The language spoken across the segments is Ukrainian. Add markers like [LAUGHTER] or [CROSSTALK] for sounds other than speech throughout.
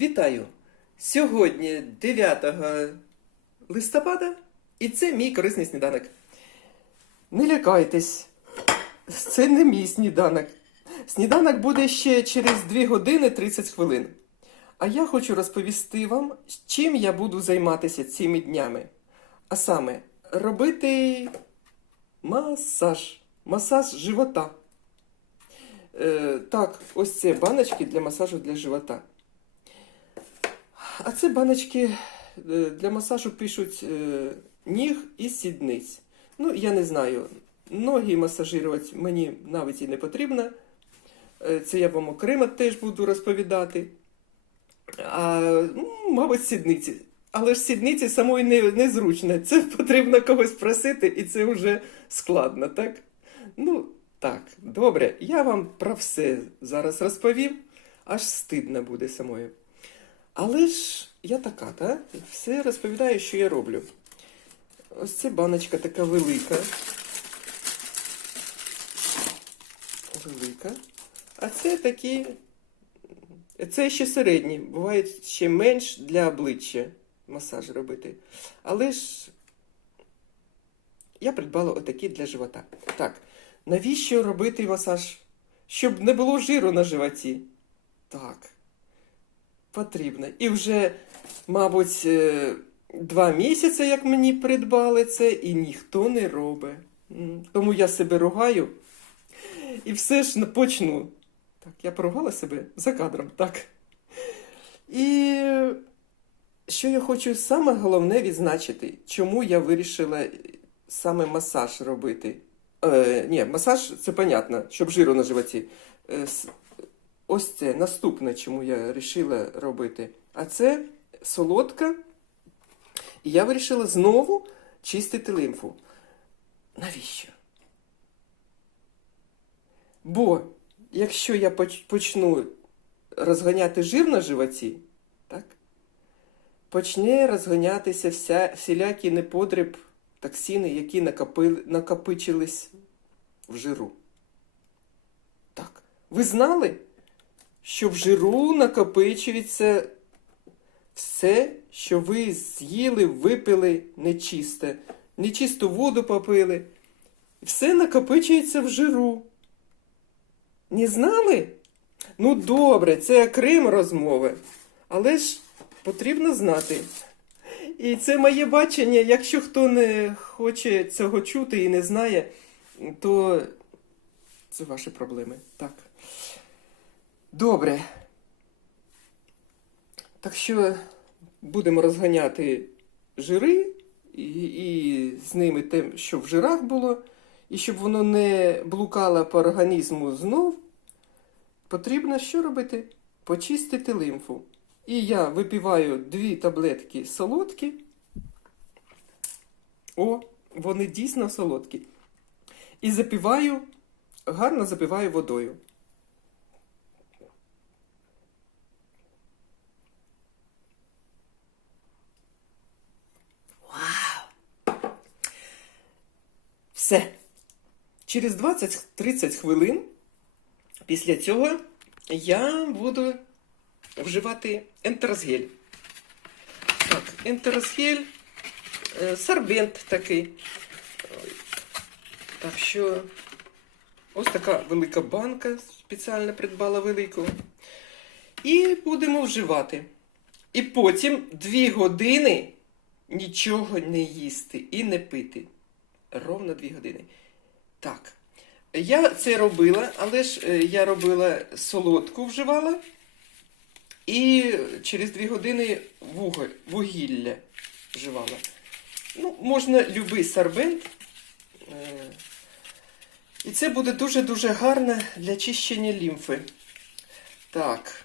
Вітаю! Сьогодні 9 листопада, і це мій корисний сніданок. Не лякайтесь, це не мій сніданок. Сніданок буде ще через 2 години 30 хвилин. А я хочу розповісти вам, чим я буду займатися цими днями. А саме, робити масаж, масаж живота. Е, так, ось це баночки для масажу для живота. А це баночки е, для масажу пишуть е, ніг і сідниць. Ну, я не знаю. Ноги масажувати мені навіть і не потрібно. Е, Це я вам окремо теж буду розповідати. А, ну, мабуть, сідниці. Але ж сідниці самої не, незручно. Це потрібно когось просити, і це вже складно, так? Ну, так, добре. Я вам про все зараз розповім, аж стидно буде самою. Але ж я така, так? Все розповідаю, що я роблю. Ось це баночка така велика. Велика. А це такі. Це ще середні. Буває ще менш для обличчя масаж робити. Але ж я придбала отакі для живота. Так, навіщо робити масаж? Щоб не було жиру на животі. Так потрібно. І вже, мабуть, е, два місяці, як мені придбали це, і ніхто не робить. Тому я себе ругаю і все ж почну. Так, я поругала себе за кадром, так. І що я хочу саме головне відзначити, чому я вирішила саме масаж робити. Е, ні, масаж це понятно, щоб жиру на животі. Е, ось це наступне, чому я вирішила робити. А це солодка. І я вирішила знову чистити лимфу. Навіщо? Бо якщо я почну розганяти жир на животі, так, почне розганятися вся, всілякі неподріб, токсини, які накопили, накопичились в жиру. Так. Ви знали, що в жиру накопичується все, що ви з'їли, випили нечисте, нечисту воду попили. Все накопичується в жиру. Не знали? Ну, добре, це окрема розмова. Але ж потрібно знати. І це моє бачення. Якщо хто не хоче цього чути і не знає, то це ваші проблеми. Так. Добре. Так що будемо розганяти жири і, і з ними те, що в жирах було, і щоб воно не блукало по організму знов, потрібно що робити? Почистити лимфу. І я випиваю дві таблетки солодкі. О, вони дійсно солодкі. І запиваю, гарно запиваю водою. Все. Через 20-30 хвилин після цього я буду вживати ентеросгель. Так, ентеросгель, е, сорбент такий. Так що ось така велика банка, спеціально придбала велику. І будемо вживати. І потім 2 години нічого не їсти і не пити. Ровно 2 години. Так. Я це робила, але ж е, я робила солодку вживала. І через 2 години вугілля вживала. Ну, можна любий сорбент. Е, І це буде дуже-дуже гарно для чищення лімфи. Так.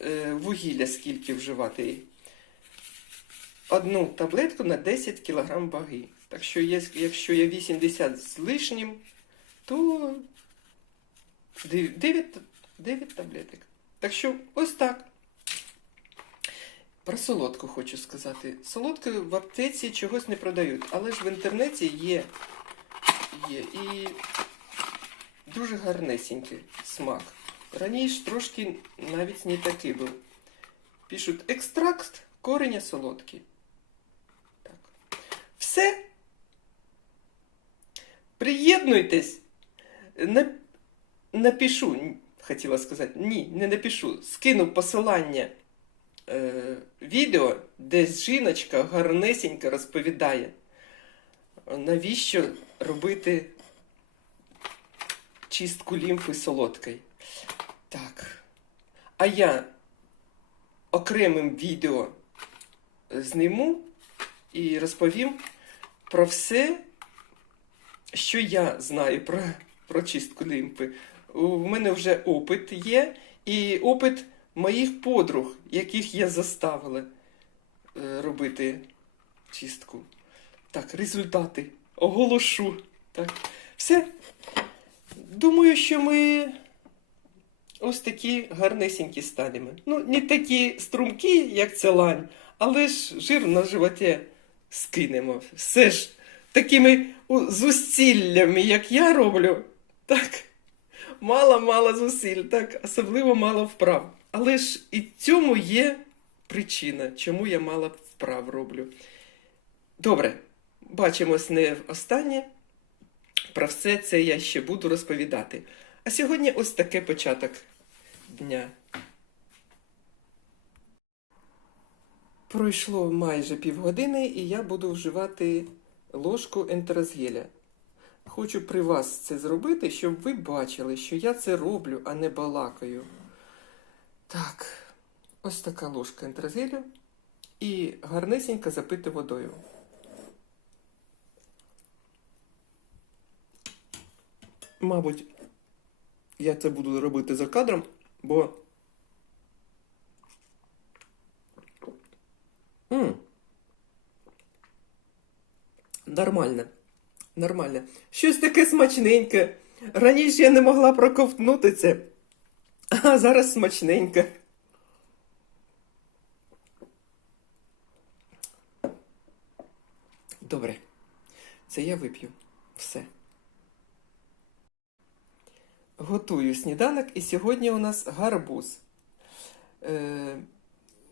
Е, Вугілля скільки вживати? Одну таблетку на 10 кг ваги. Так що, якщо я 80 з лишнім, то 9, 9 таблеток. Так що ось так. Про солодку хочу сказати. Солодку в аптеці чогось не продають, але ж в інтернеті є. Є. І дуже гарнесенький смак. Раніше трошки навіть не такий був. Пишуть екстракт кореня солодкий. Так. Все. Приєднуйтесь. На... Напишу, хотіла сказати, ні, не напишу. Скину посилання е, відео, де жіночка гарнесенько розповідає, навіщо робити чистку лімфи солодкою. Так. А я окремим відео зніму і розповім про все, що я знаю про, про чистку лімфи. У мене вже опит є, і опит моїх подруг, яких я заставила е, робити чистку. Так, результати оголошу. Так, все. Думаю, що ми ось такі гарнесенькі станемо. Ну, не такі струмкі, як ця лань, але ж жир на животі скинемо. Все ж такими зусиллями, як я роблю, так. Мало-мало зусиль, так, особливо мало вправ. Але ж і цьому є причина, чому я мало вправ роблю. Добре, бачимось не останнє. Про все це я ще буду розповідати. А сьогодні ось таке початок дня. Пройшло майже півгодини, і я буду вживати ложку ентерозгеля. Хочу при вас це зробити, щоб ви бачили, що я це роблю, а не балакаю. Так, ось така ложка ентерозгелю і гарнесенько запити водою. Мабуть, я це буду робити за кадром, бо. м Нормально. Нормально. Щось таке смачненьке. Раніше я не могла проковтнути це, а зараз смачненьке. Добре. Це я вип'ю. Все. Готую сніданок, і сьогодні у нас гарбуз. Е,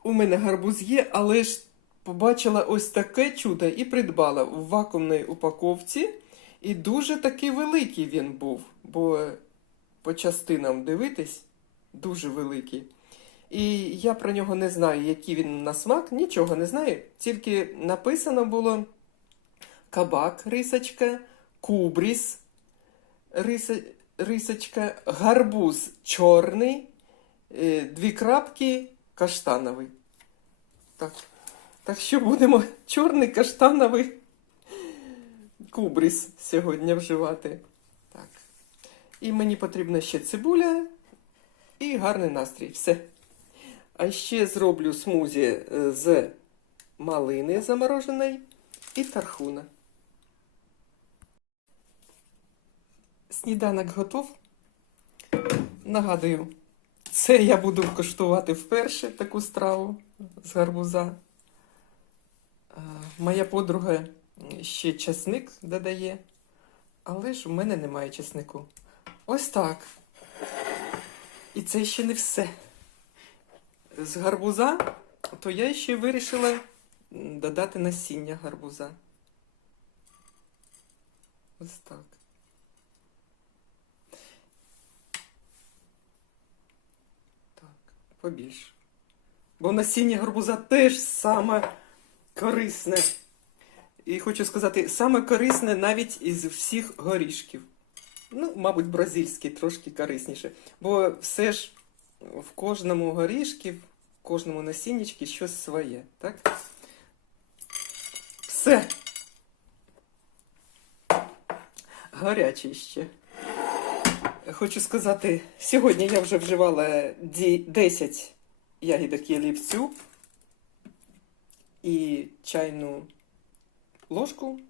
у мене гарбуз є, але ж побачила ось таке чудо і придбала в вакуумній упаковці. І дуже такий великий він був, бо по частинам дивитись дуже великий. І я про нього не знаю, який він на смак, нічого не знаю. Тільки написано було кабак, рисочка, кубріс, рисочка, гарбуз чорний, е, дві крапки каштановий. Так, так що будемо чорний каштановий кубріс сьогодні вживати. Так. І мені потрібна ще цибуля і гарний настрій. Все. А ще зроблю смузі е, з малини замороженої і тархуна. Сніданок готов. Нагадую, це я буду коштувати вперше таку страву з гарбуза. Е, Моя подруга ще часник додає, але ж у мене немає часнику. Ось так. І це ще не все. З гарбуза, то я ще вирішила додати насіння гарбуза. Ось так. Так, побільше. Бо насіння гарбуза теж саме корисне. І хочу сказати, саме корисне навіть із всіх горішків. Ну, мабуть, бразильський трошки корисніше. Бо все ж в кожному горішкі, в кожному насіннячці щось своє, так? Все. Гарячий ще. Хочу сказати, сьогодні я вже вживала 10 ягідок ялівцю і чайну ложку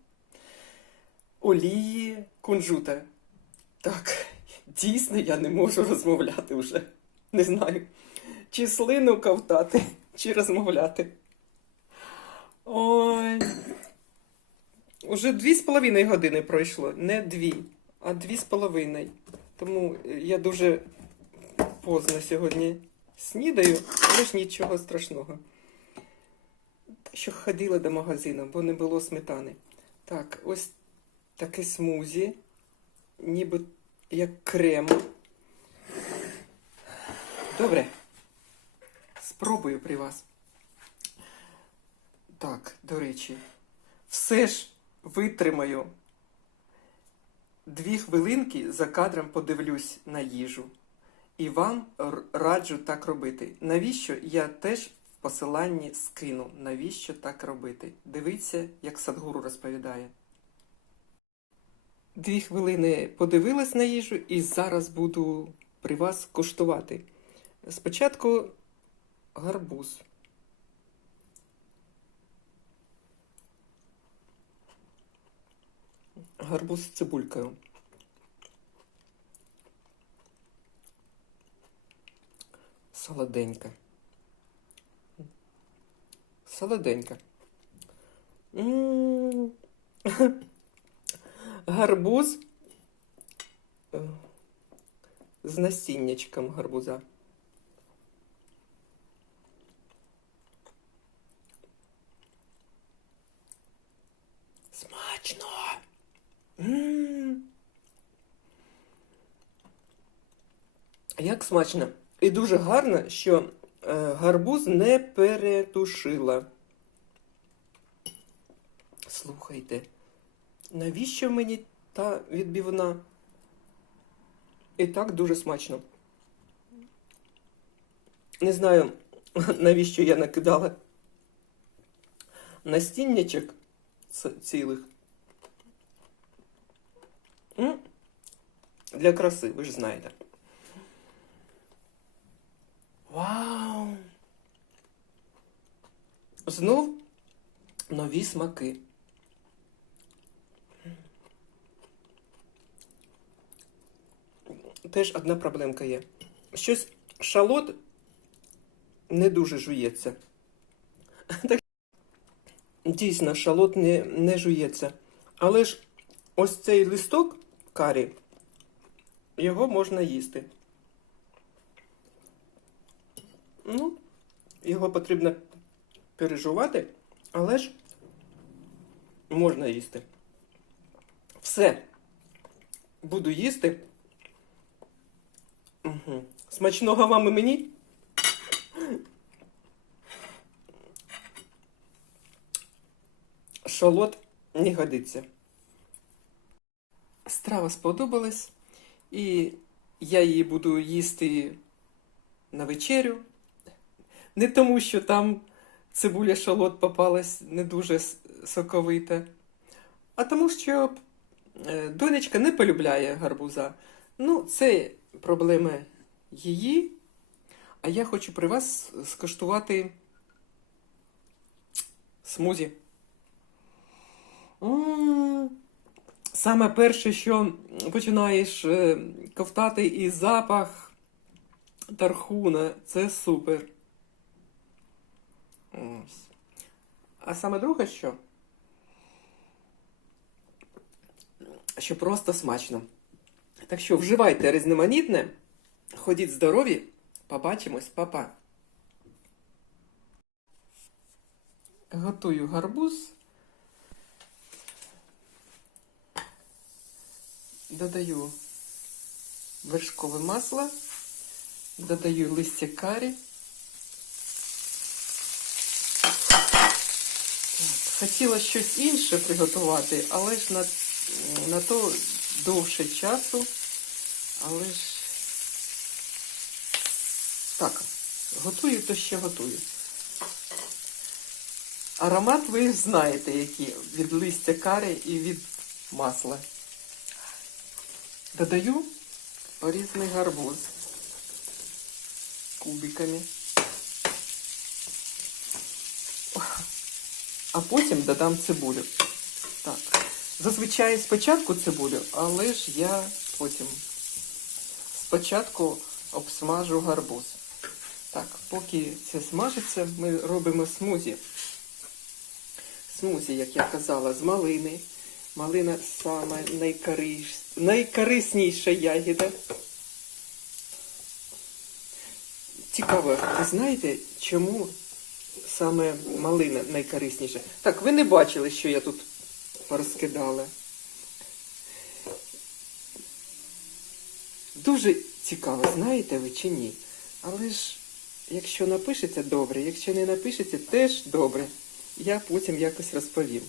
олії кунжута. Так, дійсно я не можу розмовляти вже. Не знаю, чи слину ковтати, чи розмовляти. Ой. Уже дві з половиною години пройшло. Не дві, а дві з половиною. Тому я дуже поздно сьогодні снідаю, але ж нічого страшного. Що ходила до магазину, бо не було сметани. Так, ось таке смузі, ніби як крем. Добре. Спробую при вас. Так, до речі, все ж витримаю. Дві хвилинки за кадром подивлюсь на їжу. І вам раджу так робити. Навіщо я теж посиланні скину, навіщо так робити? Дивіться, як Садгуру розповідає. Дві хвилини подивилась на їжу і зараз буду при вас коштувати. Спочатку гарбуз. Гарбуз з цибулькою. Солоденька. Солоденька. Гарбуз з насіннячком гарбуза. Смачно. Як смачно. І дуже гарно, що гарбуз не перетушила. Слухайте, навіщо мені та відбивна? І так дуже смачно. Не знаю, [LAUGHS] навіщо я накидала настіннячок цілих. Для краси, ви ж знаєте. Вау! Знов нові смаки. Теж одна проблемка є. Щось шалот не дуже жується. Так, дійсно, шалот не, не жується. Але ж ось цей листок карі, його можна їсти. Ну, його потрібно пережувати, але ж можна їсти. Все. Буду їсти. Угу. Смачного вам і мені. Шалот не годиться. Страва сподобалась, і я її буду їсти на вечерю. Не тому, що там цибуля шалот попалась не дуже соковита, а тому, що е, донечка не полюбляє гарбуза. Ну, це проблеми її. А я хочу при вас скуштувати смузі. М, Саме перше, що починаєш е, ковтати і запах тархуна, це супер. Ось. А саме друге що? Що просто смачно. Так що вживайте різноманітне, ходіть здорові, побачимось, па-па. Готую гарбуз. Додаю вершкове масло, додаю листя карі. Хотіла щось інше приготувати, але ж на, на то довше часу. Але ж так, готую, то ще готую. Аромат ви знаєте, який від листя карі і від масла. Додаю порізаний гарбуз кубиками. А потім додам цибулю. Так. Зазвичай спочатку цибулю, але ж я потім спочатку обсмажу гарбуз. Так, поки це смажиться, ми робимо смузі. Смузі, як я казала, з малини. Малина саме найкорис... найкорисніша ягіда. Цікаво, ви знаєте, чому саме малина найкорисніша? Так, ви не бачили, що я тут порозкидала. Дуже цікаво, знаєте ви чи ні. Але ж, якщо напишеться добре, якщо не напишеться, теж добре. Я потім якось розповім.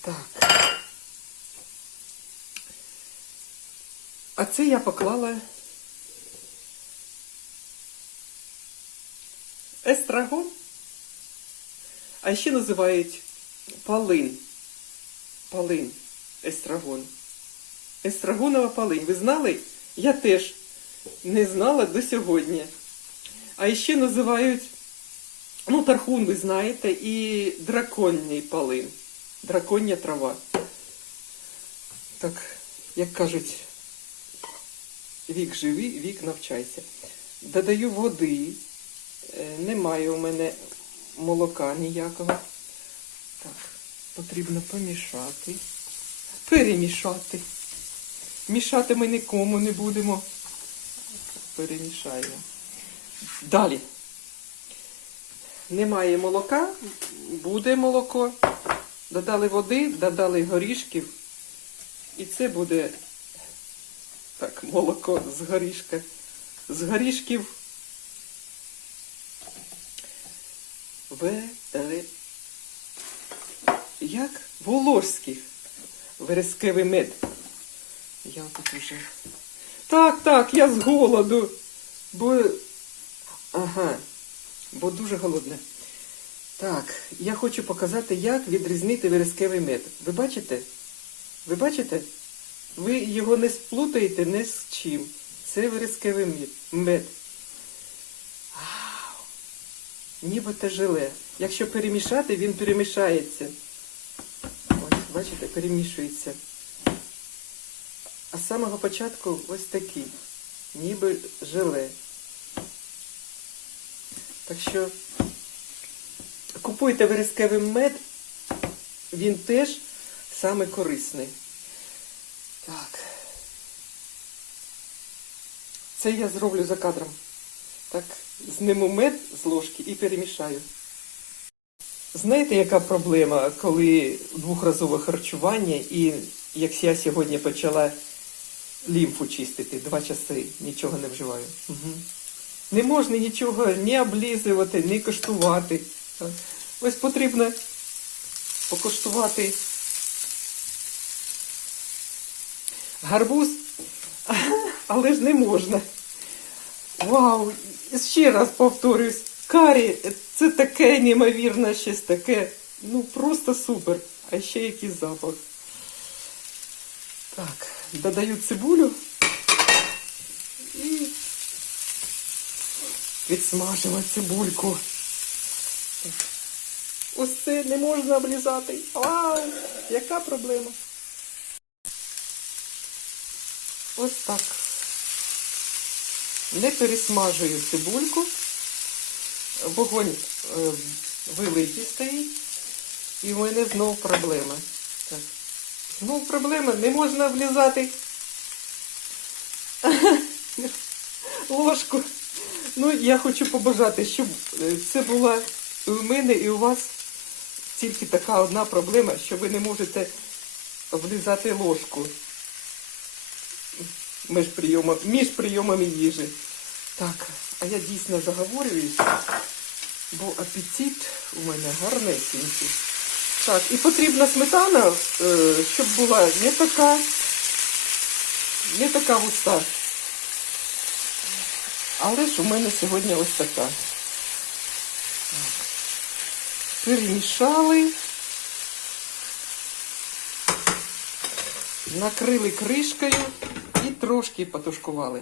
Так. А це я поклала естрагон. А ще називають палин. Палин. Естрагон. Естрагонова палинь. Ви знали? Я теж не знала до сьогодні. А ще називають, ну, тархун, ви знаєте, і драконний палин. Драконня трава. Так, як кажуть, вік живи, вік навчайся. Додаю води. Е, Немає у мене молока ніякого. Так, потрібно помішати. Перемішати. Мішати ми нікому не будемо. Перемішаємо. Далі. Немає молока, буде молоко. Додали води, додали горішків. І це буде так, молоко з горішка. З горішків. Вере... Як? Волошських. Верескевий мед. Я тут уже. Так, так, я з голоду. Бо. Ага. Бо дуже голодна. Так, я хочу показати, як відрізнити верескевий мед. Ви бачите? Ви бачите? Ви його не сплутаєте ні з чим. Це верескевий мед. Нібито желе. Якщо перемішати, він перемішається. Ось, бачите, перемішується. А з самого початку ось такий, ніби желе. Так що купуйте верескевий мед, він теж саме корисний. Так. Це я зроблю за кадром. Так, зниму мед з ложки і перемішаю. Знаєте, яка проблема, коли двохразове харчування і як я сьогодні почала лімфу чистити, два часи нічого не вживаю. Угу. Не можна нічого ні облізувати, ні коштувати. Ось потрібно покуштувати гарбуз, але ж не можна. Вау! Ще раз повторюсь, карі це таке неймовірне щось таке. Ну просто супер. А ще який запах. Так, додаю цибулю і відсмажимо цибульку. Ось це не можна облізати. Вау! Яка проблема? Ось так. Не пересмажую цибульку. Вогонь е, великий стоїть. І в мене знов проблема. Так. Знов проблема, не можна влізати [LAUGHS] ложку. Ну, я хочу побажати, щоб е, це була у мене, і у вас тільки така одна проблема, що ви не можете влізати ложку між прийомом, між прийомами їжі. Так, а я дійсно заговорююсь, бо апетит у мене гарнесенький. Так, і потрібна сметана, е, щоб була не така, не така густа. Але ж у мене сьогодні ось така. Перемішали. Накрили кришкою трошки потушкували.